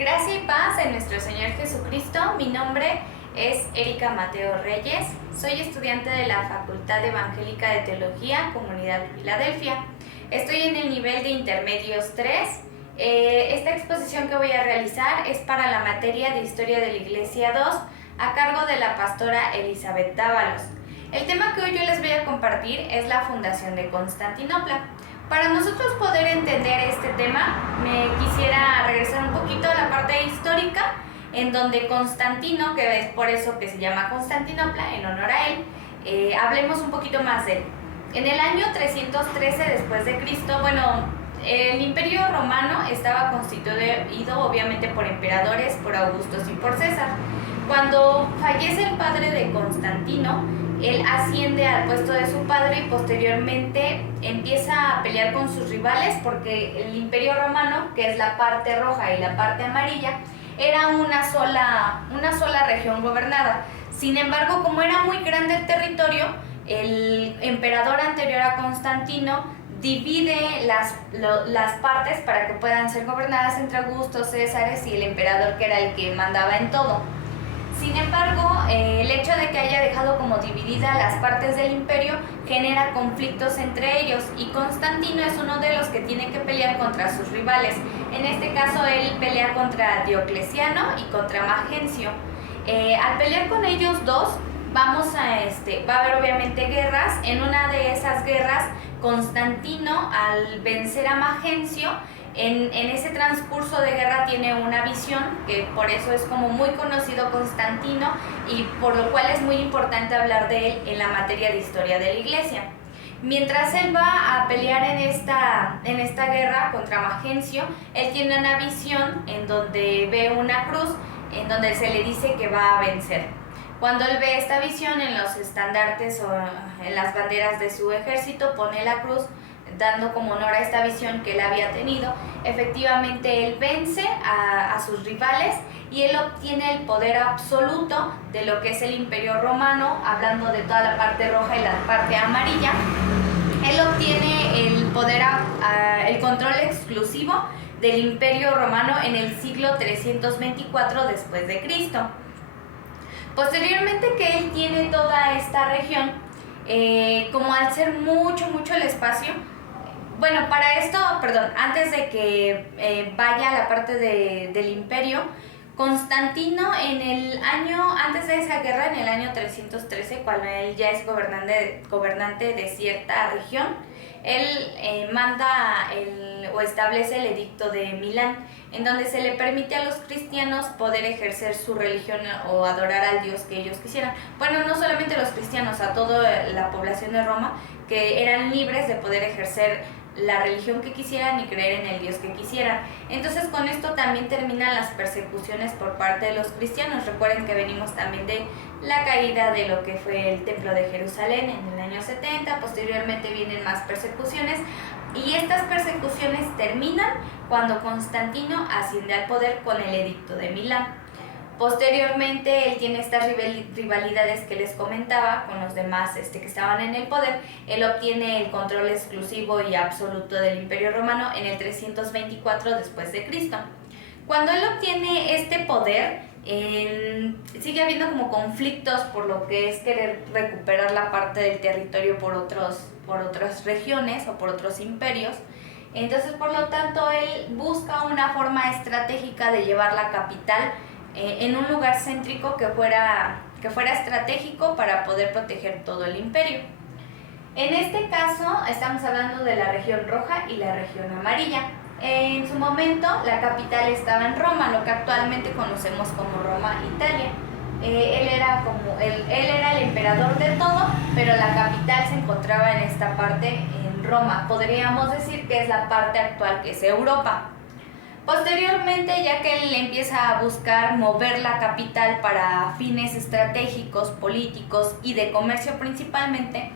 Gracia y paz en nuestro Señor Jesucristo. Mi nombre es Erika Mateo Reyes. Soy estudiante de la Facultad Evangélica de Teología, Comunidad Filadelfia. Estoy en el nivel de intermedios 3. Esta exposición que voy a realizar es para la materia de Historia de la Iglesia 2, a cargo de la pastora Elizabeth Dávalos. El tema que hoy yo les voy a compartir es la fundación de Constantinopla. Para nosotros poder entender este tema, me quisiera regresar un poquito a la parte histórica, en donde Constantino, que es por eso que se llama Constantinopla, en honor a él, hablemos un poquito más de él. En el año 313 después de Cristo, el Imperio Romano estaba constituido obviamente por emperadores, por Augustos y por César. Cuando fallece el padre de Constantino, él asciende al puesto de su padre y posteriormente empieza a pelear con sus rivales, porque el Imperio Romano, que es la parte roja y la parte amarilla, era una sola región gobernada. Sin embargo, como era muy grande el territorio, el emperador anterior a Constantino divide las partes para que puedan ser gobernadas entre Augusto, Césares y el emperador, que era el que mandaba en todo. Sin embargo, el hecho de que haya dejado como divididas las partes del imperio genera conflictos entre ellos, y Constantino es uno de los que tiene que pelear contra sus rivales. En este caso, él pelea contra Diocleciano y contra Magencio. Al pelear con ellos dos, va a haber obviamente guerras. En una de esas guerras, Constantino, al vencer a Magencio, en ese transcurso de guerra tiene una visión, que por eso es como muy conocido Constantino, y por lo cual es muy importante hablar de él en la materia de historia de la iglesia. Mientras él va a pelear en esta guerra contra Magencio, él tiene una visión en donde ve una cruz, en donde se le dice que va a vencer. Cuando él ve esta visión, en los estandartes o en las banderas de su ejército pone la cruz, dando como honor a esta visión que él había tenido. Efectivamente, él vence a sus rivales y él obtiene el poder absoluto de lo que es el Imperio Romano, hablando de toda la parte roja y la parte amarilla. Él obtiene el poder, el control exclusivo del Imperio Romano en el siglo 324 después de Cristo. Posteriormente que él tiene toda esta región, como al ser mucho el espacio, antes de que vaya a la parte del imperio, Constantino antes de esa guerra, en el año 313, cuando él ya es gobernante de cierta región, él establece el edicto de Milán, en donde se le permite a los cristianos poder ejercer su religión o adorar al Dios que ellos quisieran. Bueno, no solamente los cristianos, a toda la población de Roma, que eran libres de poder ejercer la religión que quisieran y creer en el Dios que quisieran. Entonces, con esto también terminan las persecuciones por parte de los cristianos. Recuerden que venimos también de la caída de lo que fue el Templo de Jerusalén en el año 70, posteriormente vienen más persecuciones, y estas persecuciones terminan cuando Constantino asciende al poder con el edicto de Milán. Posteriormente, él tiene estas rivalidades que les comentaba con los demás que estaban en el poder. Él obtiene el control exclusivo y absoluto del Imperio Romano en el 324 después de Cristo. Cuando él obtiene este poder, sigue habiendo como conflictos por lo que es querer recuperar la parte del territorio por otras regiones o por otros imperios. Entonces, por lo tanto, él busca una forma estratégica de llevar la capital en un lugar céntrico que fuera estratégico para poder proteger todo el imperio. En este caso estamos hablando de la región roja y la región amarilla. En su momento la capital estaba en Roma, lo que actualmente conocemos como Roma, Italia. Él era el emperador de todo, pero la capital se encontraba en esta parte, en Roma. Podríamos decir que es la parte actual, que es Europa. Posteriormente, ya que él empieza a buscar mover la capital para fines estratégicos, políticos y de comercio principalmente,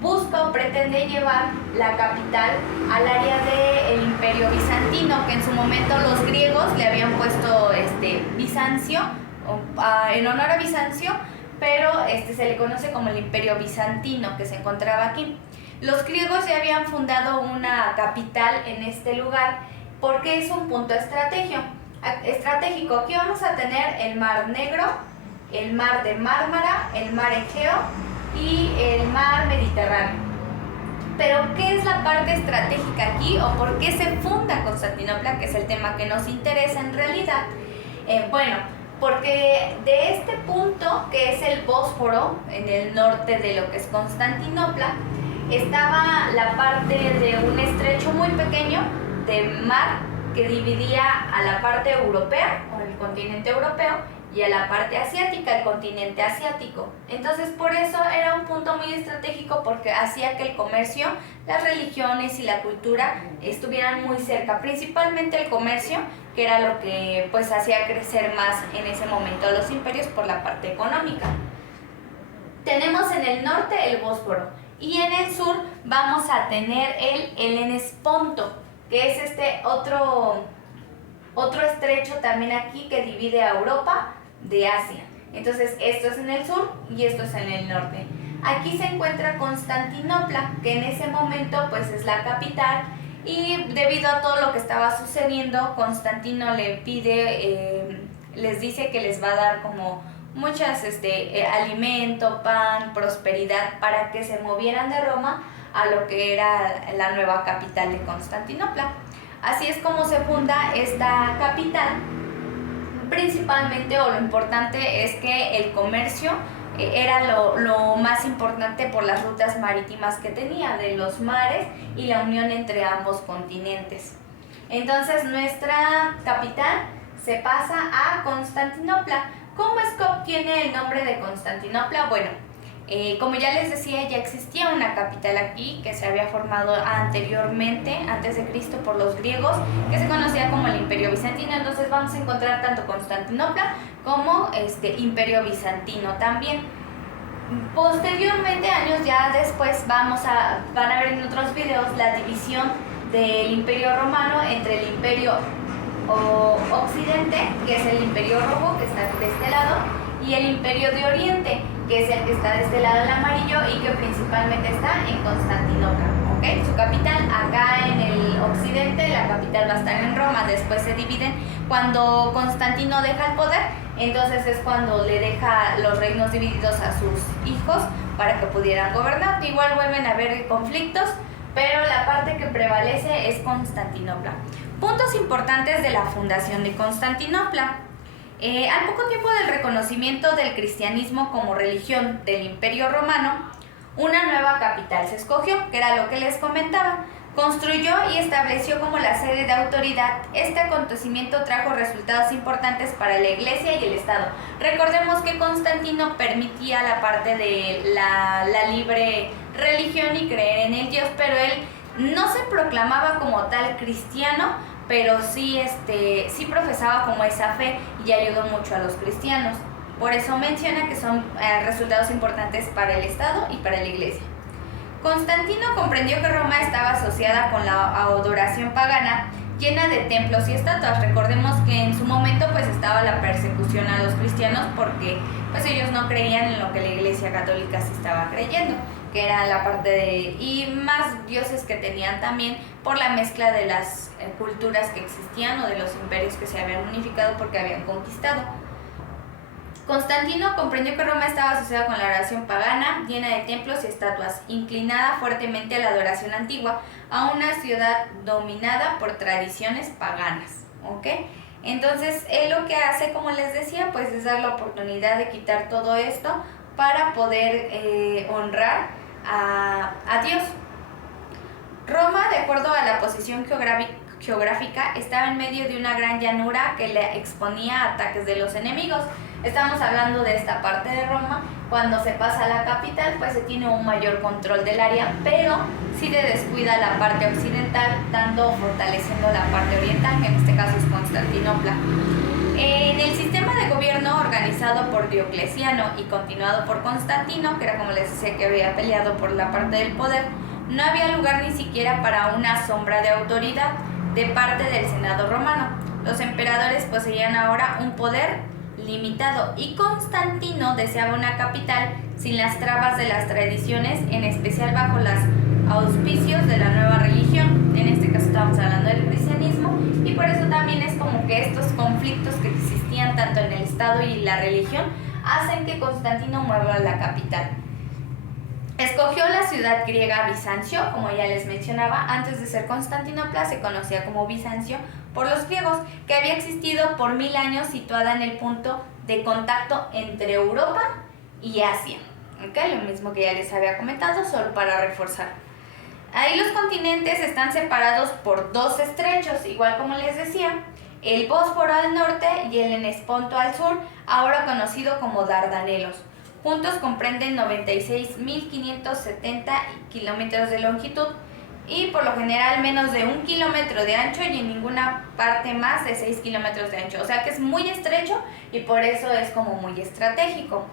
busca o pretende llevar la capital al área del Imperio Bizantino, que en su momento los griegos le habían puesto Bizancio, en honor a Bizancio, pero se le conoce como el Imperio Bizantino, que se encontraba aquí. Los griegos ya habían fundado una capital en este lugar, porque es un punto estratégico. estratégico. Aquí vamos a tener el Mar Negro, el Mar de Mármara, el Mar Egeo y el Mar Mediterráneo. Pero ¿qué es la parte estratégica aquí o por qué se funda Constantinopla, que es el tema que nos interesa en realidad? Bueno, porque de este punto, que es el Bósforo, en el norte de lo que es Constantinopla, estaba la parte de un estrecho muy pequeño de mar que dividía a la parte europea, o el continente europeo, y a la parte asiática, el continente asiático. Entonces, por eso era un punto muy estratégico, porque hacía que el comercio, las religiones y la cultura estuvieran muy cerca, principalmente el comercio, que era lo que pues hacía crecer más en ese momento a los imperios por la parte económica. Tenemos en el norte el Bósforo y en el sur vamos a tener el Helesponto, que es este otro estrecho también aquí que divide a Europa de Asia. Entonces esto es en el sur y esto es en el norte. Aquí se encuentra Constantinopla, que en ese momento pues es la capital, y debido a todo lo que estaba sucediendo, Constantino le pide, les dice que les va a dar como muchas alimento, pan, prosperidad, para que se movieran de Roma a lo que era la nueva capital de Constantinopla. Así es como se funda esta capital. Principalmente, o lo importante, es que el comercio era lo más importante por las rutas marítimas que tenía, de los mares y la unión entre ambos continentes. Entonces nuestra capital se pasa a Constantinopla. ¿Cómo es que obtiene el nombre de Constantinopla? Bueno, como ya les decía, ya existía una capital aquí que se había formado anteriormente, antes de Cristo, por los griegos, que se conocía como el Imperio Bizantino. Entonces vamos a encontrar tanto Constantinopla como Imperio Bizantino también. Posteriormente, años ya después, van a ver en otros videos la división del Imperio Romano entre el Imperio Occidente, que es el Imperio Rojo, que está de este lado, y el Imperio de Oriente, que es el que está de este lado, el amarillo, y que principalmente está en Constantinopla. ¿Okay? Su capital acá en el occidente, la capital va a estar en Roma. Después se dividen cuando Constantino deja el poder. Entonces es cuando le deja los reinos divididos a sus hijos para que pudieran gobernar. Igual vuelven a haber conflictos, pero la parte que prevalece es Constantinopla. Puntos importantes de la fundación de Constantinopla. Al poco tiempo del reconocimiento del cristianismo como religión del Imperio Romano, una nueva capital se escogió, que era lo que les comentaba. Construyó y estableció como la sede de autoridad. Este acontecimiento trajo resultados importantes para la Iglesia y el Estado. Recordemos que Constantino permitía la parte de la libre religión y creer en el Dios, pero él no se proclamaba como tal cristiano, pero sí profesaba como esa fe y ayudó mucho a los cristianos. Por eso menciona que son resultados importantes para el Estado y para la Iglesia. Constantino comprendió que Roma estaba asociada con la adoración pagana, llena de templos y estatuas. Recordemos que en su momento pues estaba la persecución a los cristianos, porque pues ellos no creían en lo que la Iglesia Católica sí estaba creyendo, que era la parte y más dioses que tenían también, por la mezcla de las culturas que existían o de los imperios que se habían unificado porque habían conquistado. Constantino comprendió que Roma estaba asociada con la adoración pagana, llena de templos y estatuas, inclinada fuertemente a la adoración antigua, a una ciudad dominada por tradiciones paganas. ¿Okay? Entonces, él lo que hace, como les decía, pues es dar la oportunidad de quitar todo esto para poder honrar a Dios. Roma, de acuerdo a la posición geográfica, estaba en medio de una gran llanura que le exponía a ataques de los enemigos. Estamos hablando de esta parte de Roma. Cuando se pasa a la capital, pues se tiene un mayor control del área, pero sí se descuida la parte occidental, fortaleciendo la parte oriental, que en este caso es Constantinopla. En el sistema de gobierno organizado por Diocleciano y continuado por Constantino, que era como les decía que había peleado por la parte del poder, no había lugar ni siquiera para una sombra de autoridad de parte del Senado romano. Los emperadores poseían ahora un poder limitado y Constantino deseaba una capital sin las trabas de las tradiciones, en especial bajo los auspicios de la nueva religión. En este caso estamos hablando del cristianismo, y por eso también también es como que estos conflictos que existían tanto en el Estado y la religión hacen que Constantino mueva a la capital. Escogió la ciudad griega Bizancio, como ya les mencionaba. Antes de ser Constantinopla se conocía como Bizancio por los griegos, que había existido por 1000 años, situada en el punto de contacto entre Europa y Asia. ¿Okay? Lo mismo que ya les había comentado, solo para reforzar. Ahí los continentes están separados por 2 estrechos, igual como les decía, el Bósforo al norte y el Helesponto al sur, ahora conocido como Dardanelos. Juntos comprenden 96.570 kilómetros de longitud y por lo general menos de 1 kilómetro de ancho y en ninguna parte más de 6 kilómetros de ancho. O sea que es muy estrecho y por eso es como muy estratégico.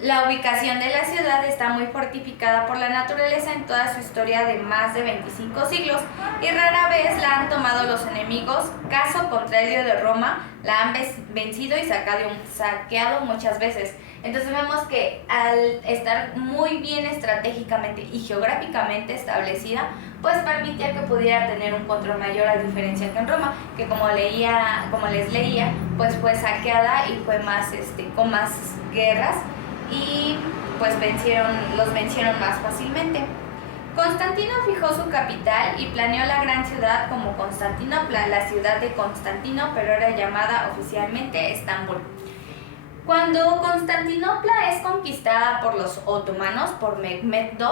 La ubicación de la ciudad está muy fortificada por la naturaleza en toda su historia de más de 25 siglos y rara vez la han tomado los enemigos. Caso contrario de Roma, la han vencido y saqueado muchas veces. Entonces vemos que al estar muy bien estratégicamente y geográficamente establecida, pues permitía que pudiera tener un control mayor, a diferencia que en Roma, que como les leía, pues fue saqueada y fue más con más guerras y pues los vencieron más fácilmente. Constantino fijó su capital y planeó la gran ciudad como Constantinopla, la ciudad de Constantino, pero era llamada oficialmente Estambul. Cuando Constantinopla es conquistada por los otomanos, por Mehmed II,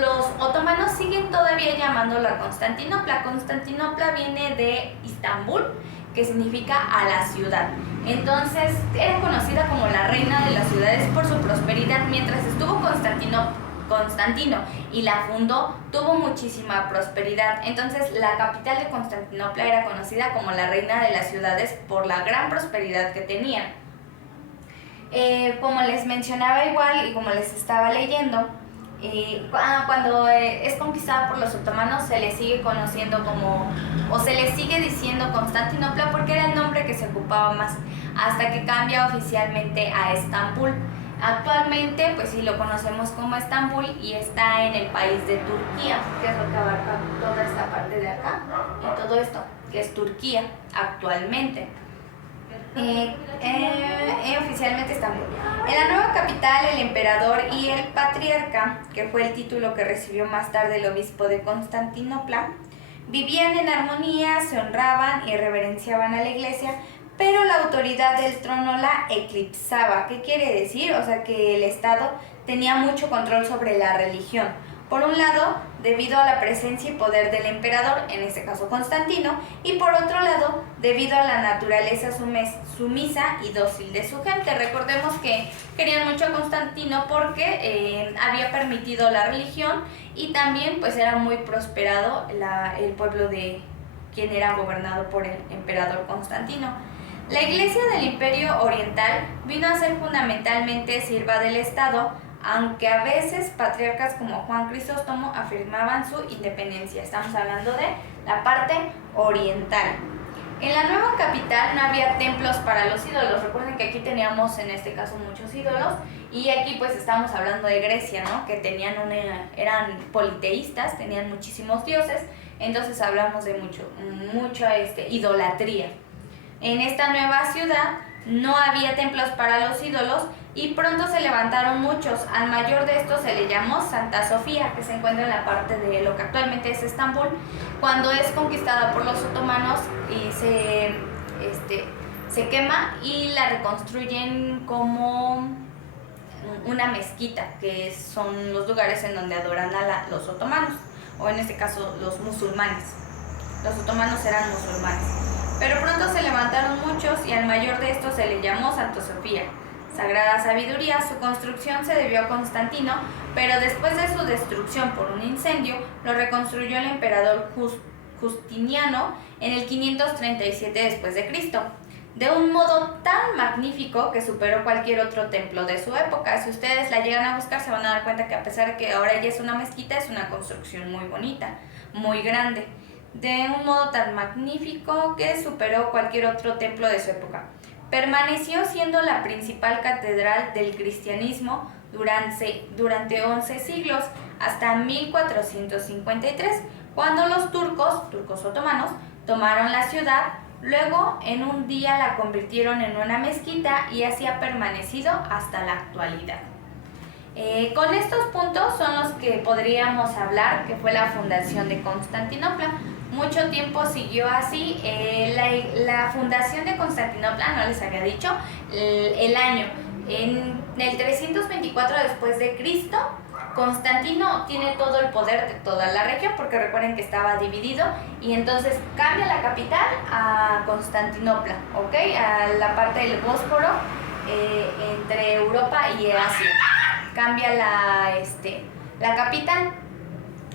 los otomanos siguen todavía llamándola Constantinopla. Constantinopla viene de Istambul, que significa a la ciudad. Entonces era conocida como la reina de las ciudades por su prosperidad. Mientras estuvo Constantino y la fundó, tuvo muchísima prosperidad. Entonces la capital de Constantinopla era conocida como la reina de las ciudades por la gran prosperidad que tenía. Como les mencionaba igual y como les estaba leyendo, cuando es conquistada por los otomanos se le sigue conociendo o se le sigue diciendo Constantinopla porque era el nombre que se ocupaba más, hasta que cambia oficialmente a Estambul. Actualmente pues sí lo conocemos como Estambul y está en el país de Turquía, que es lo que abarca toda esta parte de acá y todo esto, que es Turquía actualmente. Oficialmente Estambul. En la nueva capital, el emperador y el patriarca, que fue el título que recibió más tarde el obispo de Constantinopla, vivían en armonía, se honraban y reverenciaban a la iglesia, pero la autoridad del trono la eclipsaba. ¿Qué quiere decir? O sea, que el Estado tenía mucho control sobre la religión. Por un lado, debido a la presencia y poder del emperador, en este caso Constantino, y por otro lado, debido a la naturaleza sumisa y dócil de su gente. Recordemos que querían mucho a Constantino porque había permitido la religión y también pues era muy prosperado el pueblo de quien era gobernado por el emperador Constantino. La Iglesia del Imperio Oriental vino a ser fundamentalmente sierva del Estado, aunque a veces patriarcas como Juan Crisóstomo afirmaban su independencia. Estamos hablando de la parte oriental. En la nueva capital no había templos para los ídolos. Recuerden que aquí teníamos en este caso muchos ídolos y aquí pues estamos hablando de Grecia, ¿no? Que eran politeístas, tenían muchísimos dioses, entonces hablamos de mucha idolatría. En esta nueva ciudad no había templos para los ídolos y pronto se levantaron muchos. Al mayor de estos se le llamó Santa Sofía, que se encuentra en la parte de lo que actualmente es Estambul. Cuando es conquistada por los otomanos y se quema y la reconstruyen como una mezquita, que son los lugares en donde adoran a los otomanos, o en este caso los musulmanes. Los otomanos eran musulmanes. Pero pronto se levantaron muchos y al mayor de estos se le llamó Santa Sofía. Sagrada sabiduría, su construcción se debió a Constantino, pero después de su destrucción por un incendio, lo reconstruyó el emperador Justiniano en el 537 después de Cristo, de un modo tan magnífico que superó cualquier otro templo de su época. Si ustedes la llegan a buscar se van a dar cuenta que a pesar de que ahora ya es una mezquita, es una construcción muy bonita, muy grande, de un modo tan magnífico que superó cualquier otro templo de su época. Permaneció siendo la principal catedral del cristianismo durante 11 siglos, hasta 1453, cuando los turcos otomanos, tomaron la ciudad. Luego, en un día la convirtieron en una mezquita y así ha permanecido hasta la actualidad. Con estos puntos son los que podríamos hablar que fue la fundación de Constantinopla. Mucho tiempo siguió así. La fundación de Constantinopla, no les había dicho el año. En el 324 después de Cristo, Constantino tiene todo el poder de toda la región, porque recuerden que estaba dividido, y entonces cambia la capital a Constantinopla, ¿ok? A la parte del Bósforo, entre Europa y Asia. Cambia la capital.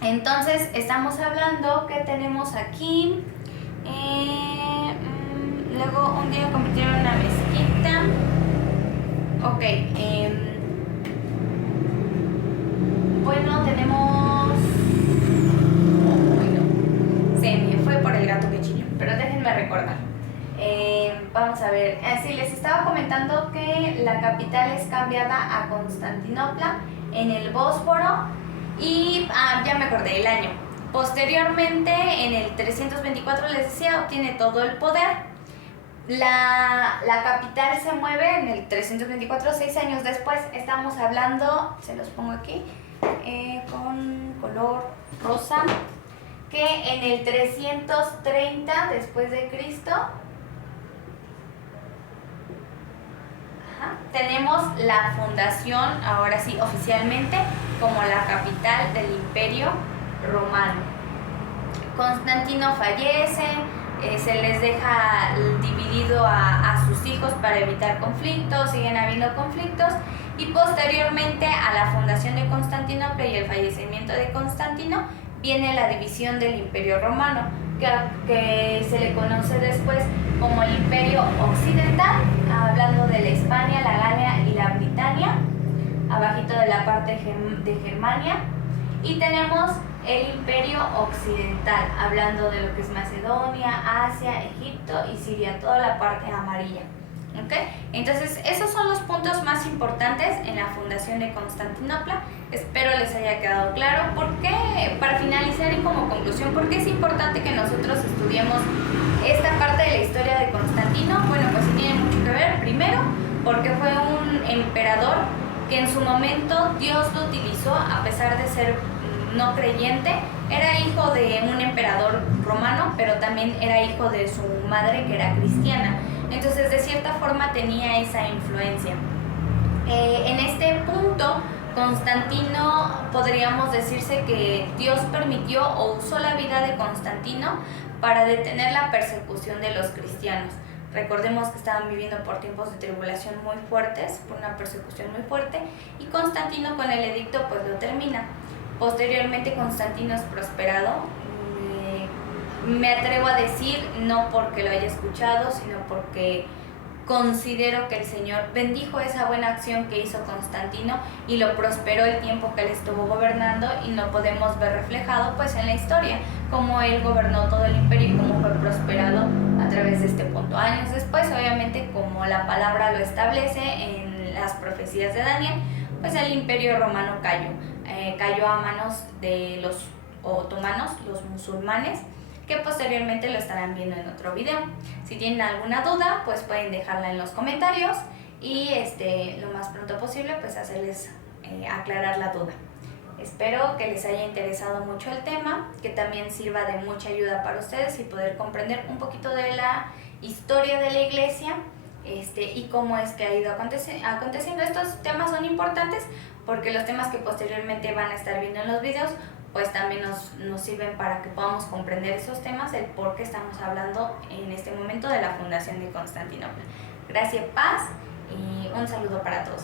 Entonces estamos hablando que tenemos aquí, luego un día convirtieron en una mezquita. Ok, bueno, tenemos... Bueno, se me fue por el gato que chilló, pero déjenme recordar. Vamos a ver, sí, les estaba comentando que la capital es cambiada a Constantinopla en el Bósforo y ya me acordé el año. Posteriormente, en el 324, les decía, obtiene todo el poder. La capital se mueve en el 324, 6 años después. Estamos hablando, se los pongo aquí, con color rosa, que en el 330 después de Cristo tenemos la fundación, ahora sí, oficialmente, como la capital del Imperio Romano. Constantino fallece, se les deja dividido a sus hijos para evitar conflictos, siguen habiendo conflictos, y posteriormente a la fundación de Constantinopla y el fallecimiento de Constantino viene la división del Imperio Romano, que se le conoce después como el Imperio Occidental, hablando de la Hispania, la Galia y la Britania, abajito de la parte de Germania, y tenemos el Imperio Occidental, hablando de lo que es Macedonia, Asia, Egipto y Siria, toda la parte amarilla. ¿Okay? Entonces, esos son los puntos más importantes en la fundación de Constantinopla. Espero les haya quedado claro. ¿Por qué? Para finalizar y como conclusión, ¿por qué es importante que nosotros estudiemos esta parte de la historia de Constantino? Bueno, pues sí tiene mucho que ver. Primero, porque fue un emperador que en su momento Dios lo utilizó, a pesar de ser no creyente. Era hijo de un emperador romano, pero también era hijo de su madre, que era cristiana. Entonces, de cierta forma tenía esa influencia. En este punto, Constantino, podríamos decirse que Dios permitió o usó la vida de Constantino para detener la persecución de los cristianos. Recordemos que estaban viviendo por tiempos de tribulación muy fuertes, por una persecución muy fuerte, y Constantino con el edicto pues lo termina. Posteriormente Constantino es prosperado. Me atrevo a decir, no porque lo haya escuchado, sino porque considero que el Señor bendijo esa buena acción que hizo Constantino y lo prosperó el tiempo que él estuvo gobernando, y lo podemos ver reflejado pues en la historia, cómo él gobernó todo el imperio y cómo fue prosperado a través de este punto. Años después, obviamente, como la palabra lo establece en las profecías de Daniel, pues el imperio romano cayó a manos de los otomanos, los musulmanes, que posteriormente lo estarán viendo en otro video. Si tienen alguna duda, pues pueden dejarla en los comentarios y lo más pronto posible pues hacerles aclarar la duda. Espero que les haya interesado mucho el tema, que también sirva de mucha ayuda para ustedes y poder comprender un poquito de la historia de la iglesia y cómo es que ha ido aconteciendo. Estos temas son importantes porque los temas que posteriormente van a estar viendo en los videos pues también nos sirven para que podamos comprender esos temas, el por qué estamos hablando en este momento de la fundación de Constantinopla. Gracias, paz y un saludo para todos.